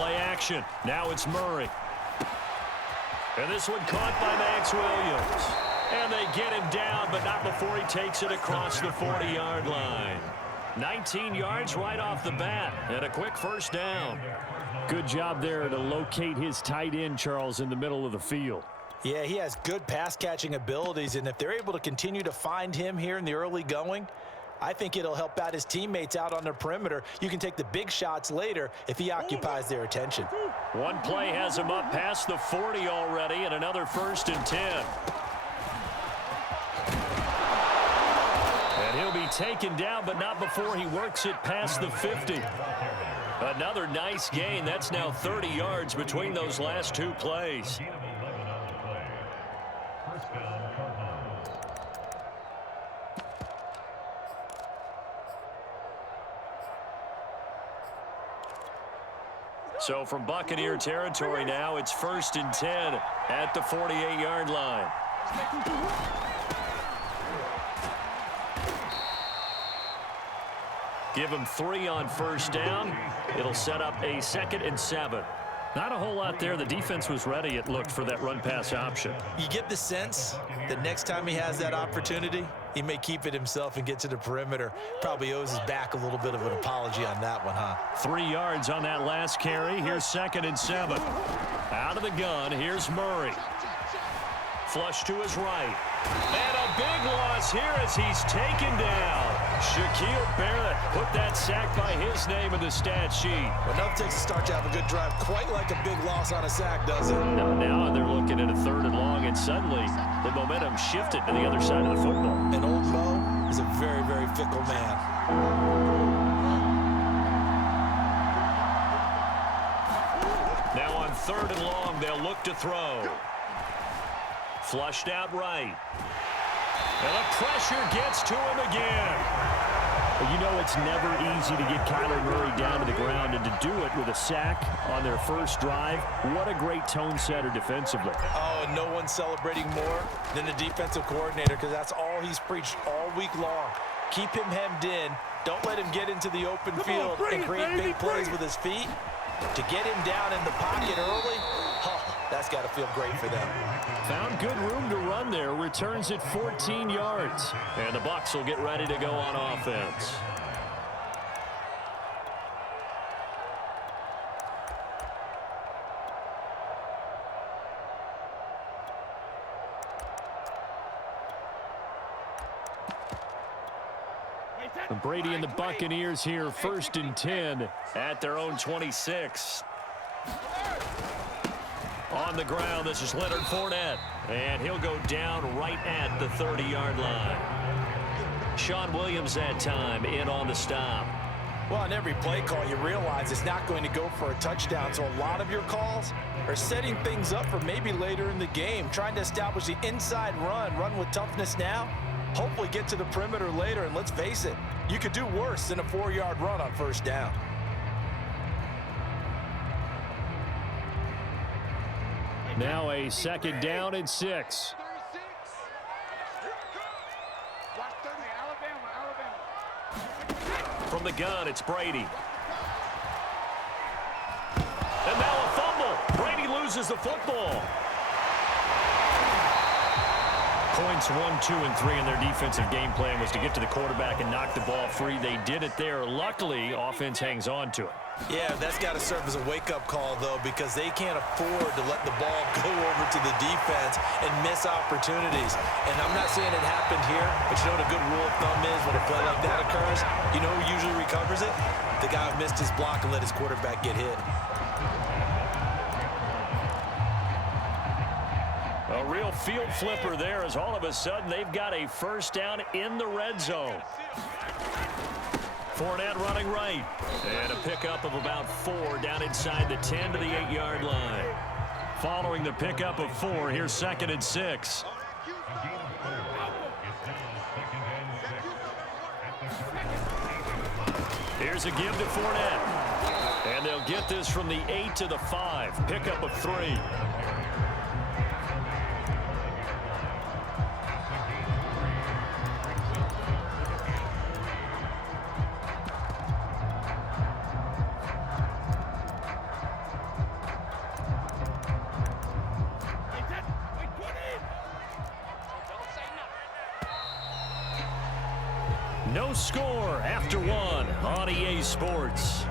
Play action. Now it's Murray. And this one caught by Max Williams. And they get him down, but not before he takes it across the 40-yard line. 19 yards right off the bat, and a quick first down. Good job there to locate his tight end, Charles, in the middle of the field. Yeah, he has good pass-catching abilities, and if they're able to continue to find him here in the early going, I think it'll help out his teammates out on the perimeter. You can take the big shots later if he occupies their attention. One play has him up past the 40 already, and another 1st and 10. And he'll be taken down, but not before he works it past the 50. Another nice gain. That's now 30 yards between those last two plays. So from Buccaneer territory now, it's 1st and 10 at the 48-yard line. Give him 3 on 1st down. It'll set up a 2nd and 7. Not a whole lot there. The defense was ready, it looked, for that run-pass option. You get the sense that next time he has that opportunity, he may keep it himself and get to the perimeter. Probably owes his back a little bit of an apology on that one, huh? 3 yards on that last carry. Here's 2nd and 7. Out of the gun, here's Murray. Flush to his right. And a big loss here as he's taken down. Shaquille Barrett put that sack by his name in the stat sheet. Well, enough takes to start to have a good drive. Quite like a big loss on a sack, does it? Now they're looking at a 3rd and long, and suddenly the momentum shifted to the other side of the football. And old Mo is a very, very fickle man. Now on 3rd and long, they'll look to throw. Flushed out right. And the pressure gets to him again. Well, you know it's never easy to get Kyler Murray down to the ground, and to do it with a sack on their first drive, what a great tone setter defensively. Oh, and no one's celebrating more than the defensive coordinator, because that's all he's preached all week long. Keep him hemmed in. Don't let him get into the open field and create big plays with his feet. To get him down in the pocket early, that's got to feel great for them. Found good room to run there. Returns it 14 yards. And the Bucs will get ready to go on offense. Brady and the Buccaneers here, 1st and 10 at their own 26. On the ground, this is Leonard Fournette, and he'll go down right at the 30-yard line. Sean Williams that time in on the stop. Well, on every play call, you realize it's not going to go for a touchdown, so a lot of your calls are setting things up for maybe later in the game, trying to establish the inside run with toughness now, hopefully get to the perimeter later, and let's face it, you could do worse than a 4-yard run on 1st down. Now a 2nd down and 6. From the gun, it's Brady. And now a fumble. Brady loses the football. Points 1, 2, and 3 in their defensive game plan was to get to the quarterback and knock the ball free. They did it there. Luckily, offense hangs on to it. Yeah, that's got to serve as a wake-up call, though, because they can't afford to let the ball go over to the defense and miss opportunities. And I'm not saying it happened here, but you know what a good rule of thumb is when a play like that occurs? You know who usually recovers it? The guy who missed his block and let his quarterback get hit. A real field flipper there, as all of a sudden they've got a 1st down in the red zone. Fournette running right. And a pickup of about 4 down inside the 10 to the 8-yard line. Following the pickup of 4, here's 2nd and 6. Here's a give to Fournette. And they'll get this from the 8 to the 5. Pickup of 3. No score after one on EA Sports.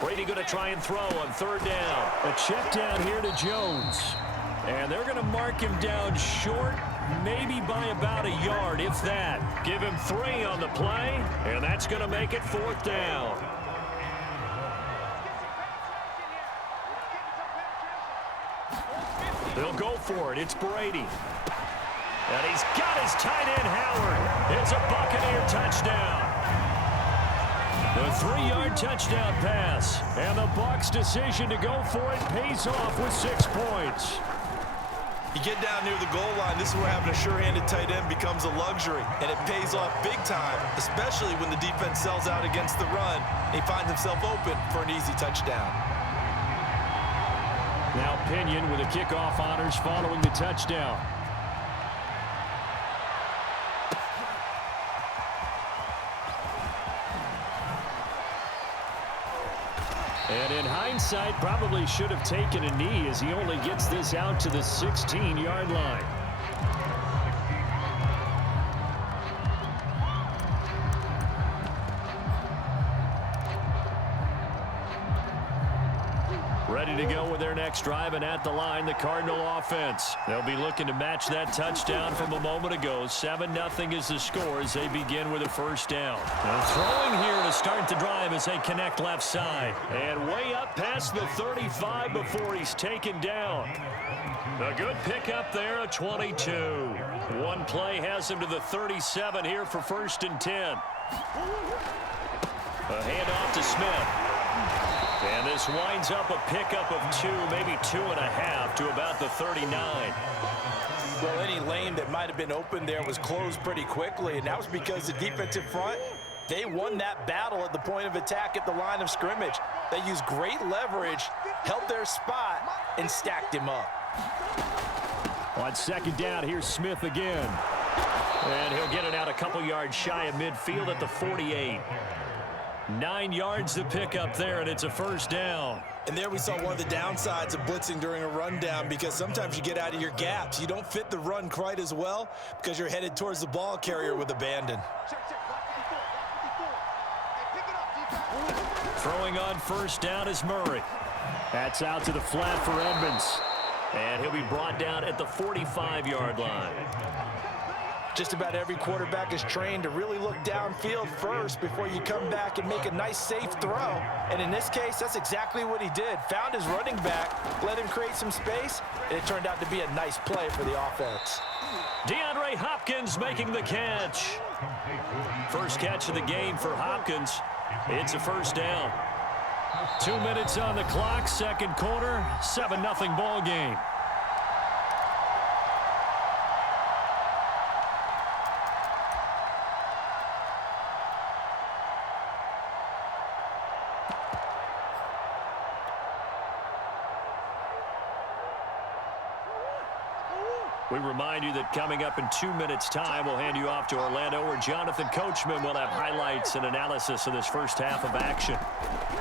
Brady going to try and throw on third down. A check down here to Jones. And they're going to mark him down short, maybe by about a yard, if that. Give him 3 on the play, and that's going to make it 4th down. They'll go for it. It's Brady. And he's got his tight end, Howard. It's a Buccaneer touchdown. The 3-yard touchdown pass. And the Bucs' decision to go for it pays off with 6 points. You get down near the goal line, this is where having a sure-handed tight end becomes a luxury, and it pays off big time, especially when the defense sells out against the run, and he finds himself open for an easy touchdown. Now Pinion with the kickoff honors following the touchdown. And in hindsight, probably should have taken a knee as he only gets this out to the 16-yard line. Ready to go with their next drive, and at the line, the Cardinal offense. They'll be looking to match that touchdown from a moment ago. 7-0 is the score as they begin with a first down. Now throwing here to start the drive as they connect left side. And way up past the 35 before he's taken down. A good pickup there, a 22. One play has him to the 37 here for 1st and 10. A handoff to Smith. And this winds up a pickup of 2, maybe 2.5 to about the 39. Well, any lane that might have been open there was closed pretty quickly, and that was because the defensive front, they won that battle at the point of attack at the line of scrimmage. They used great leverage, held their spot, and stacked him up. On 2nd down, here's Smith again. And he'll get it out a couple yards shy of midfield at the 48. 9 yards to pick up there, and it's a first down. And there we saw one of the downsides of blitzing during a rundown, because sometimes you get out of your gaps. You don't fit the run quite as well because you're headed towards the ball carrier with abandon. Throwing on first down is Murray. That's out to the flat for Edmonds. And he'll be brought down at the 45-yard line. Just about every quarterback is trained to really look downfield first before you come back and make a nice, safe throw. And in this case, that's exactly what he did. Found his running back, let him create some space, and it turned out to be a nice play for the offense. Deandre Hopkins making the catch. First catch of the game for Hopkins. It's a first down. 2 minutes on the clock, 2nd quarter, 7-0 ball game. We remind you that coming up in 2 minutes' time, we'll hand you off to Orlando, where Jonathan Coachman will have highlights and analysis of this first half of action.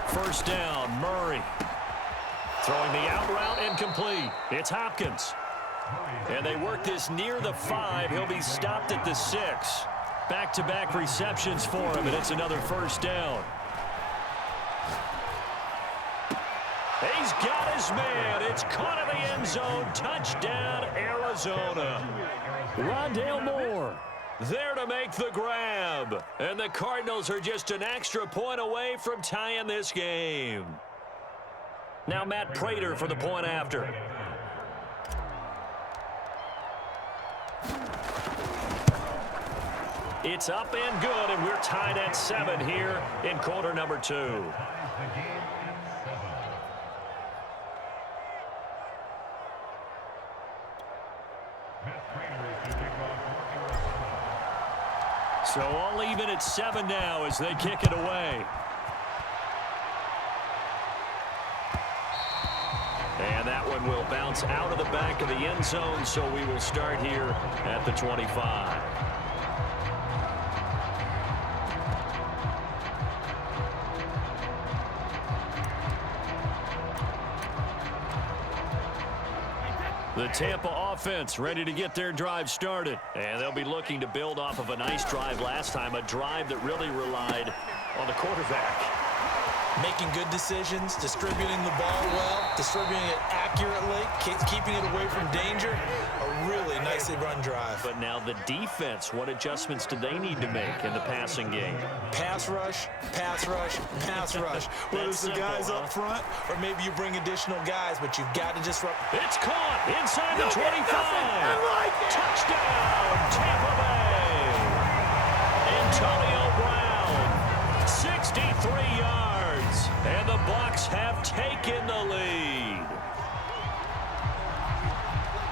First down, Murray. Throwing the out route, incomplete. It's Hopkins. And they work this near the 5. He'll be stopped at the 6. Back-to-back receptions for him, and it's another first down. He's got his man. It's caught in the end zone. Touchdown, Arizona. Rondale Moore there to make the grab. And the Cardinals are just an extra point away from tying this game. Now Matt Prater for the point after. It's up and good, and we're tied at 7 here in quarter number 2. So all even at 7 now as they kick it away. And that one will bounce out of the back of the end zone, so we will start here at the 25. The Tampa offense ready to get their drive started. And they'll be looking to build off of a nice drive last time, a drive that really relied on the quarterback. Making good decisions, distributing the ball well, distributing it accurately, keeping it away from danger. A really nicely run drive. But now the defense, what adjustments do they need to make in the passing game? Pass rush, pass rush, pass rush. Whether it's the guys up front or maybe you bring additional guys, but you've got to disrupt. It's caught inside the 25. Touchdown, Tampa Bay. Antonio Brown, 63 yards. And the Bucs have taken the lead.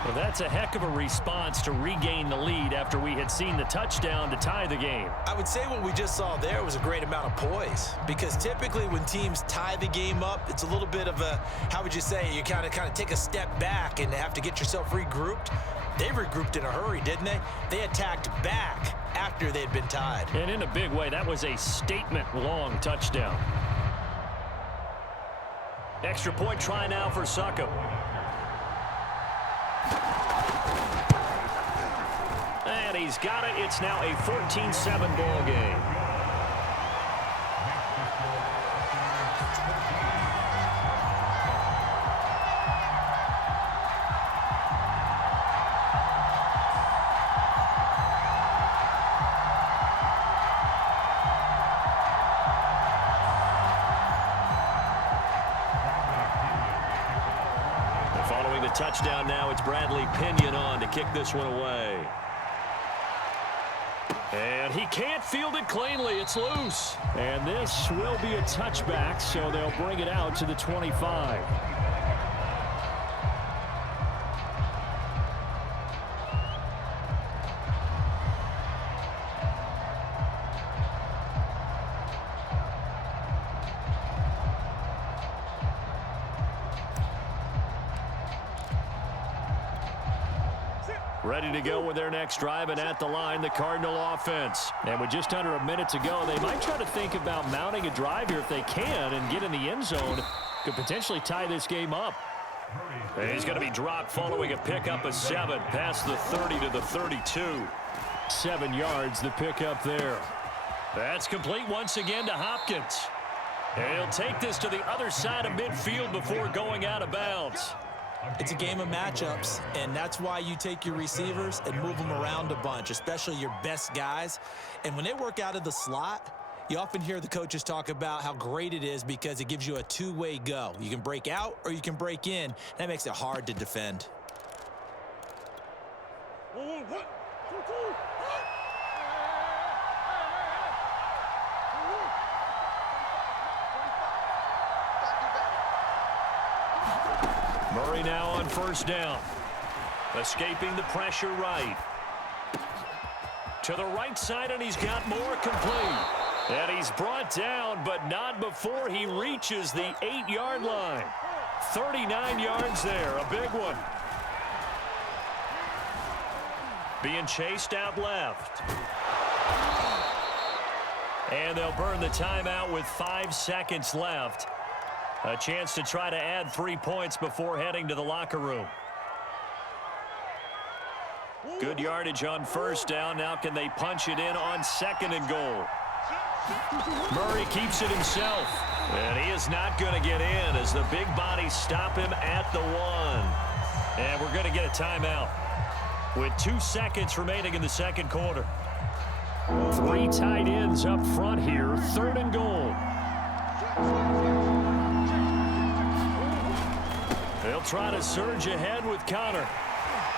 Well, that's a heck of a response to regain the lead after we had seen the touchdown to tie the game. I would say what we just saw there was a great amount of poise, because typically when teams tie the game up, it's a little bit of a, how would you say, you kind of take a step back and have to get yourself regrouped. They regrouped in a hurry, didn't they? They attacked back after they'd been tied. And in a big way, that was a statement-long touchdown. Extra point try now for Scuf. And he's got it. It's now a 14-7 ball game. Touchdown now. It's Bradley Pinion on to kick this one away. And he can't field it cleanly. It's loose. And this will be a touchback, so they'll bring it out to the 25. Ready to go with their next drive, and at the line, the Cardinal offense. And with just under a minute to go, they might try to think about mounting a drive here if they can and get in the end zone. Could potentially tie this game up. And he's going to be dropped following a pickup of 7 past the 30 to the 32. 7 yards, the pickup there. That's complete once again to Hopkins. And he'll take this to the other side of midfield before going out of bounds. It's a game of matchups, and that's why you take your receivers and move them around a bunch, especially your best guys. And when they work out of the slot, you often hear the coaches talk about how great it is because it gives you a two-way go. You can break out or you can break in. That makes it hard to defend. Murray now on first down. Escaping the pressure right. To the right side, and he's got more complete. And he's brought down, but not before he reaches the 8-yard line. 39 yards there, a big one. Being chased out left. And they'll burn the timeout with 5 seconds left. A chance to try to add 3 points before heading to the locker room. Good yardage on first down. Now can they punch it in on 2nd and goal? Murray keeps it himself. And he is not going to get in as the big bodies stop him at the 1. And we're going to get a timeout with 2 seconds remaining in the second quarter. 3 tight ends up front here. 3rd and goal. They'll try to surge ahead with Connor.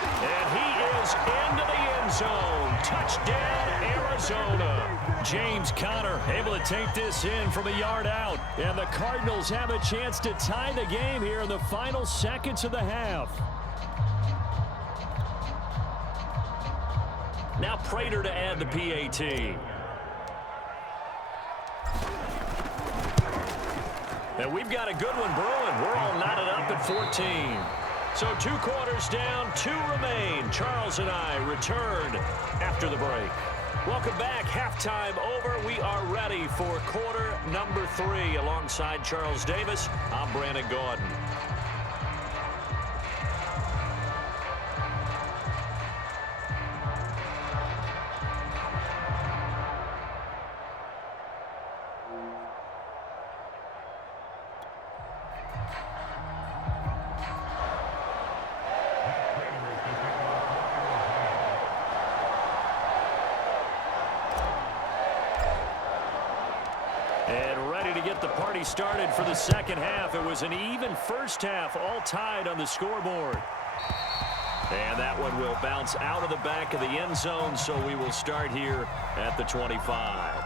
And he is into the end zone. Touchdown, Arizona. James Conner able to take this in from a yard out. And the Cardinals have a chance to tie the game here in the final seconds of the half. Now Prater to add the PAT. And we've got a good one brewing. We're all knotted up at 14. So 2 quarters down, 2 remain. Charles and I return after the break. Welcome back. Halftime over. We are ready for quarter number 3. Alongside Charles Davis, I'm Brandon Gaudin. the party started for the second half. It was an even first half, all tied on the scoreboard. And that one will bounce out of the back of the end zone, so we will start here at the 25.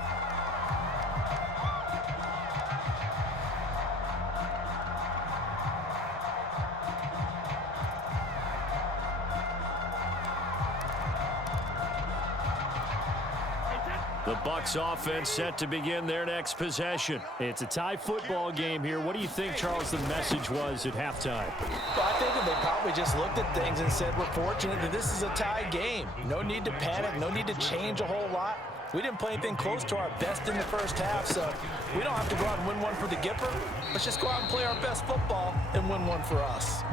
The Bucs offense set to begin their next possession. It's a tie football game here. What do you think, Charles, the message was at halftime? Well, I think that they probably just looked at things and said, we're fortunate that this is a tie game. No need to panic, no need to change a whole lot. We didn't play anything close to our best in the first half, so we don't have to go out and win one for the Gipper. Let's just go out and play our best football and win one for us.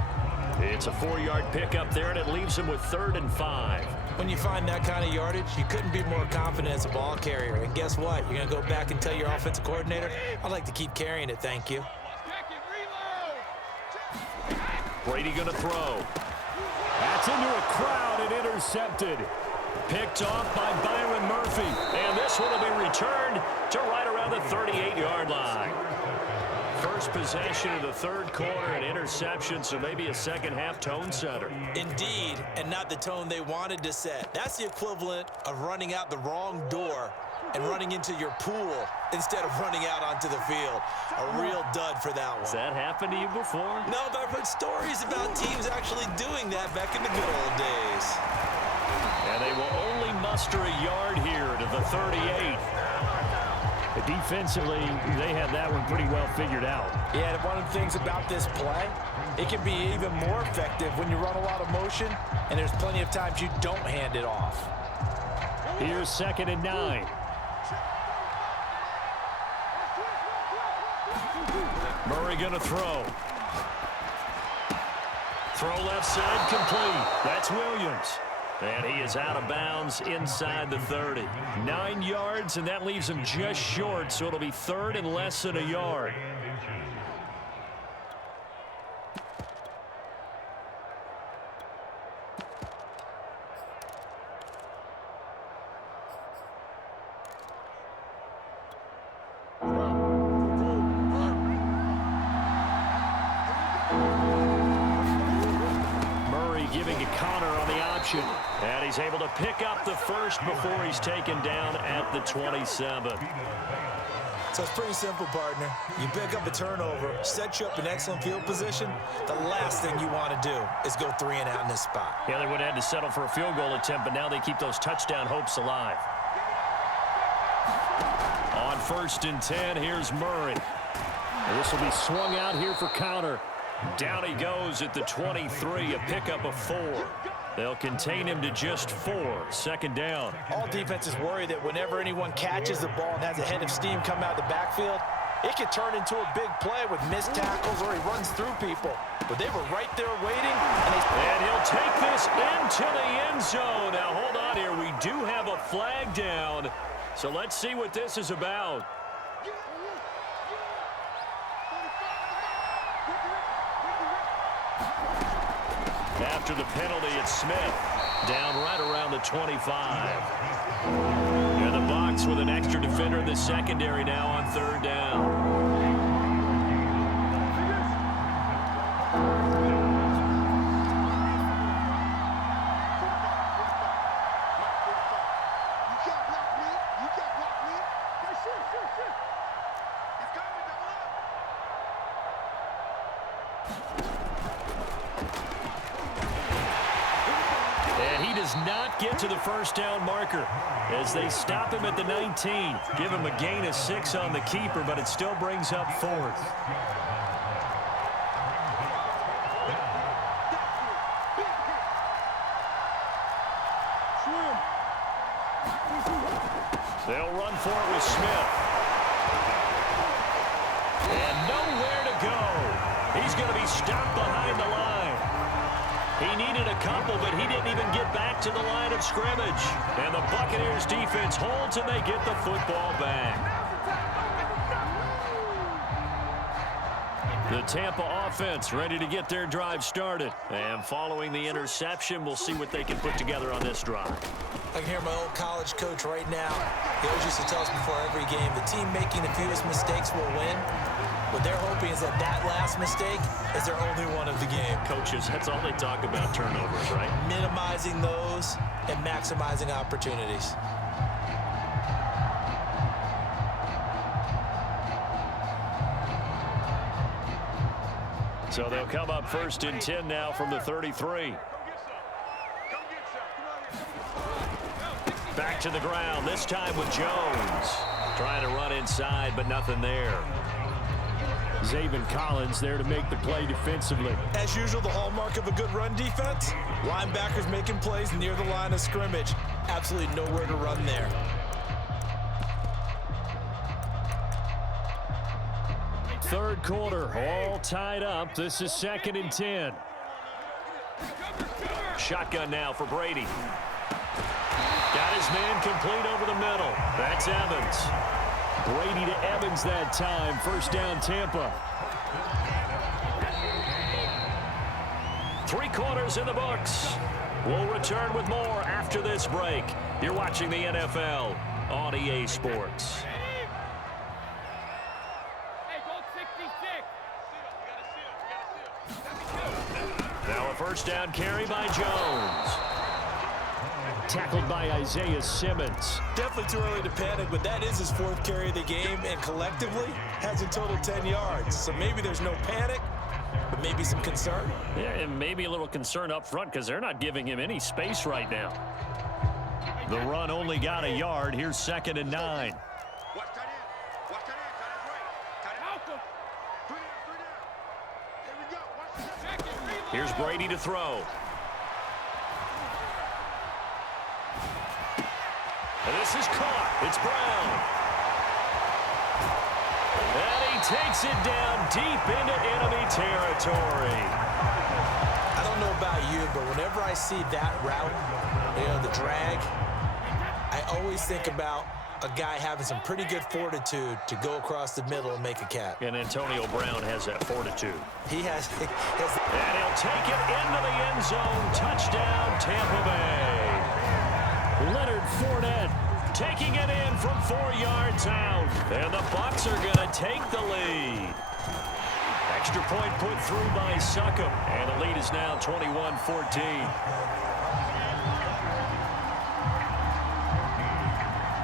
It's a 4-yard pickup there, and it leaves them with 3rd and 5. When you find that kind of yardage, you couldn't be more confident as a ball carrier. And guess what? You're going to go back and tell your offensive coordinator, I'd like to keep carrying it, thank you. Brady going to throw. That's into a crowd and intercepted. Picked off by Byron Murphy. And this one will be returned to right around the 38-yard line. First possession of the third quarter, an interception, so maybe a second-half tone setter. Indeed, and not the tone they wanted to set. That's the equivalent of running out the wrong door and running into your pool instead of running out onto the field. A real dud for that one. Has that happened to you before? No, but I've heard stories about teams actually doing that back in the good old days. And they will only muster a yard here to the 38. Defensively, they have that one pretty well figured out. Yeah, and one of the things about this play, it can be even more effective when you run a lot of motion, and there's plenty of times you don't hand it off. Here's 2nd and 9. Murray going to throw. Throw left side complete. That's Williams. And he is out of bounds inside the 30. 9 yards, and that leaves him just short, so it'll be 3rd and less than a yard. Murray giving a counter on the option. And he's able to pick up the first before he's taken down at the 27. So it's pretty simple, partner. You pick up a turnover, set you up in excellent field position. The last thing you want to do is go 3 and out in this spot. Yeah, they would have had to settle for a field goal attempt, but now they keep those touchdown hopes alive. On 1st and 10, here's Murray. And this will be swung out here for counter. Down he goes at the 23, a pickup of 4. They'll contain him to just 4. 2nd down. All defenses worry that whenever anyone catches the ball and has a head of steam come out of the backfield, it could turn into a big play with missed tackles or he runs through people. But they were right there waiting. And he'll take this into the end zone. Now, hold on here. We do have a flag down. So let's see what this is about. After the penalty, it's Smith. Down right around the 25. And the Bucs with an extra defender in the secondary now on 3rd down. Not get to the first down marker as they stop him at the 19. Give him a gain of 6 on the keeper, but it still brings up 4th. They'll run for it with Smith. And nowhere to go. He's going to be stopped behind the line. He needed a couple, but he didn't even get back to the line of scrimmage. And the Buccaneers defense holds and they get the football back. The Tampa offense ready to get their drive started. And following the interception, we'll see what they can put together on this drive. I can hear my old college coach right now. He always used to tell us before every game, the team making the fewest mistakes will win. What they're hoping is that last mistake is their only one of the game. Coaches, that's all they talk about, turnovers, right? Minimizing those and maximizing opportunities. So they'll come up 1st and 10 now from the 33. Back to the ground, this time with Jones. Trying to run inside, but nothing there. Zaven Collins there to make the play defensively. As usual, the hallmark of a good run defense, linebackers making plays near the line of scrimmage. Absolutely nowhere to run there. Third quarter, all tied up. This is 2nd and 10. Shotgun now for Brady. Got his man complete over the middle. That's Edmonds. Brady to Edmonds that time. First down, Tampa. 3 quarters in the books. We'll return with more after this break. You're watching the NFL on EA Sports. Now a first down carry by Jones. Tackled by Isaiah Simmons. Definitely too early to panic, but that is his 4th carry of the game, and collectively has a total 10 yards. So maybe there's no panic, but maybe some concern. Yeah, and maybe a little concern up front because they're not giving him any space right now. The run only got a yard. Here's 2nd and 9. Here's Brady to throw. And this is caught. It's Brown. And he takes it down deep into enemy territory. I don't know about you, but whenever I see that route, the drag, I always think about a guy having some pretty good fortitude to go across the middle and make a catch. And Antonio Brown has that fortitude. He has. And he'll take it into the end zone. Touchdown, Tampa Bay. Leonard Fournette taking it in from 4 yards out. And the Bucs are going to take the lead. Extra point put through by Scuf. And the lead is now 21-14.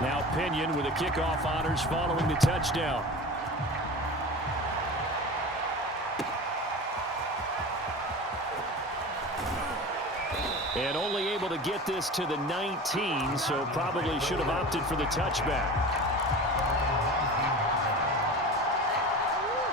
Now Pinion with the kickoff honors following the touchdown. And only able to get this to the 19, so probably should have opted for the touchback.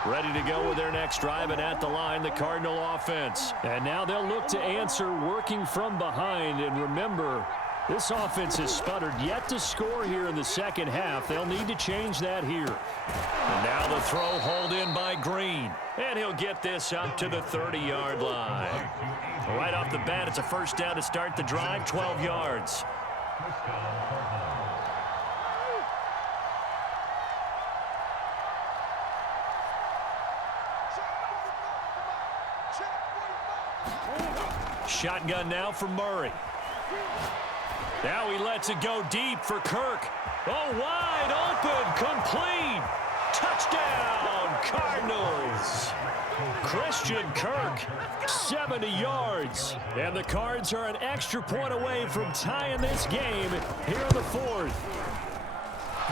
Ready to go with their next drive, and at the line, the Cardinal offense. And now they'll look to answer working from behind. And remember, this offense has sputtered yet to score here in the second half. They'll need to change that here. And now the throw hauled in by Green. And he'll get this up to the 30-yard line. Right off the bat, it's a first down to start the drive, 12 yards. Shotgun now for Murray. Now he lets it go deep for Kirk. Oh, wide open, complete. Touchdown, Cardinals. Christian Kirk, 70 yards. And the Cards are an extra point away from tying this game here in the 4th.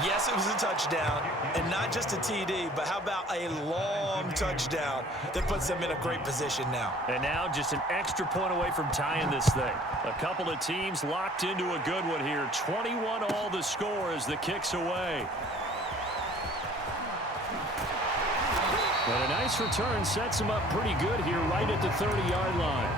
Yes, it was a touchdown, and not just a TD, but how about a long touchdown that puts them in a great position now. And now just an extra point away from tying this thing. A couple of teams locked into a good one here. 21 all the score as the kick's away. And a nice return sets him up pretty good here right at the 30-yard line.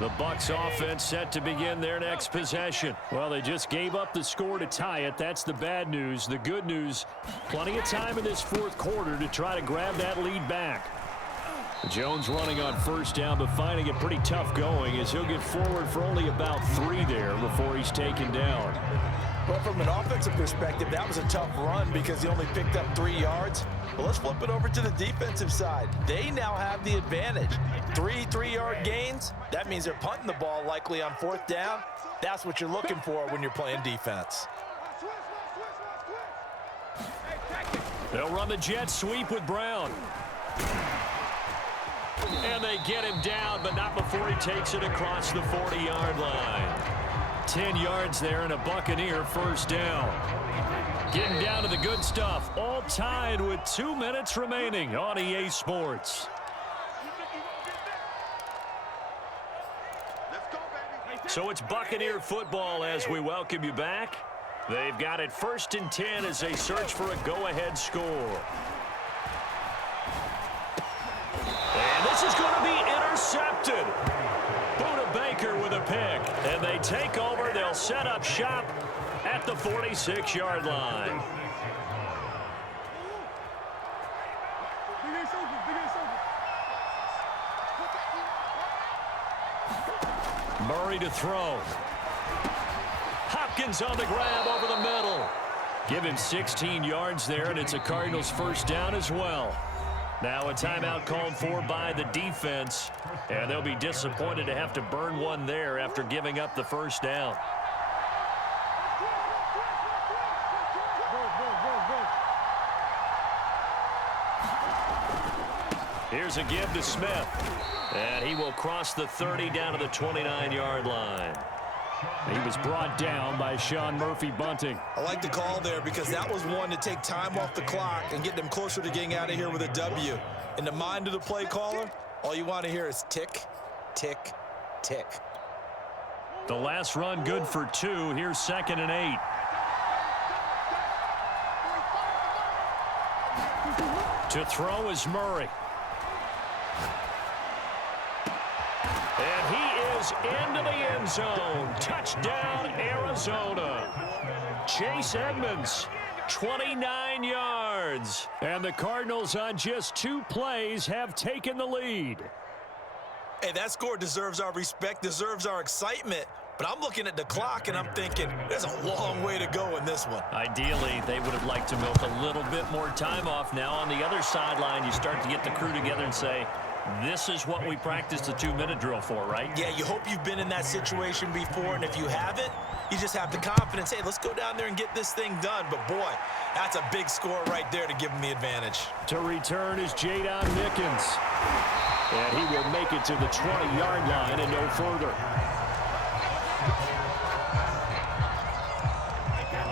The Bucs offense set to begin their next possession. Well, they just gave up the score to tie it. That's the bad news. The good news, plenty of time in this 4th quarter to try to grab that lead back. Jones running on first down, but finding it pretty tough going as he'll get forward for only about 3 there before he's taken down. Well, from an offensive perspective, that was a tough run because he only picked up 3 yards. But let's flip it over to the defensive side. They now have the advantage. 3 3-yard gains. That means they're punting the ball likely on 4th down. That's what you're looking for when you're playing defense. They'll run the jet sweep with Brown. And they get him down, but not before he takes it across the 40-yard line. 10 yards there and a Buccaneer first down. Getting down to the good stuff. All tied with 2 minutes remaining on EA Sports. So it's Buccaneer football as we welcome you back. They've got it 1st and 10 as they search for a go-ahead score. And this is going to be intercepted. Buda Baker with a pick. And they take over. They'll set up shop at the 46-yard line. Murray to throw. Hopkins on the grab over the middle. Give him 16 yards there, and it's a Cardinals first down as well. Now a timeout called for by the defense, and they'll be disappointed to have to burn one there after giving up the first down. Here's a give to Smith, and he will cross the 30 down to the 29-yard line. He was brought down by Sean Murphy-Bunting. I like the call there because that was one to take time off the clock and get them closer to getting out of here with a W. In the mind of the play caller, all you want to hear is tick, tick, tick. The last run good for 2. Here's 2nd and 8. To throw is Murray. And he is into the end zone. Touchdown, Arizona. Chase Edmonds, 29 yards. And the Cardinals on just 2 plays have taken the lead. Hey, that score deserves our respect, deserves our excitement. But I'm looking at the clock, and I'm thinking, there's a long way to go in this one. Ideally, they would have liked to milk a little bit more time off. Now on the other sideline, you start to get the crew together and say, this is what we practiced the 2-minute drill for, right? Yeah, you hope you've been in that situation before, and if you haven't, you just have the confidence, hey, let's go down there and get this thing done. But, boy, that's a big score right there to give them the advantage. To return is Jadon Mickens. And he will make it to the 20-yard line and no further.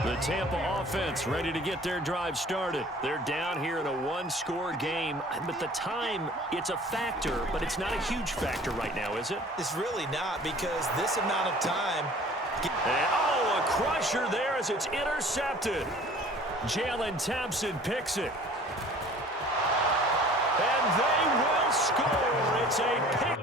The Tampa offense ready to get their drive started. They're down here in a 1-score game. But the time, it's a factor, but it's not a huge factor right now, is it? It's really not, because this amount of time. And, oh, a crusher there as it's intercepted. Jalen Thompson picks it. And they will score. It's a pick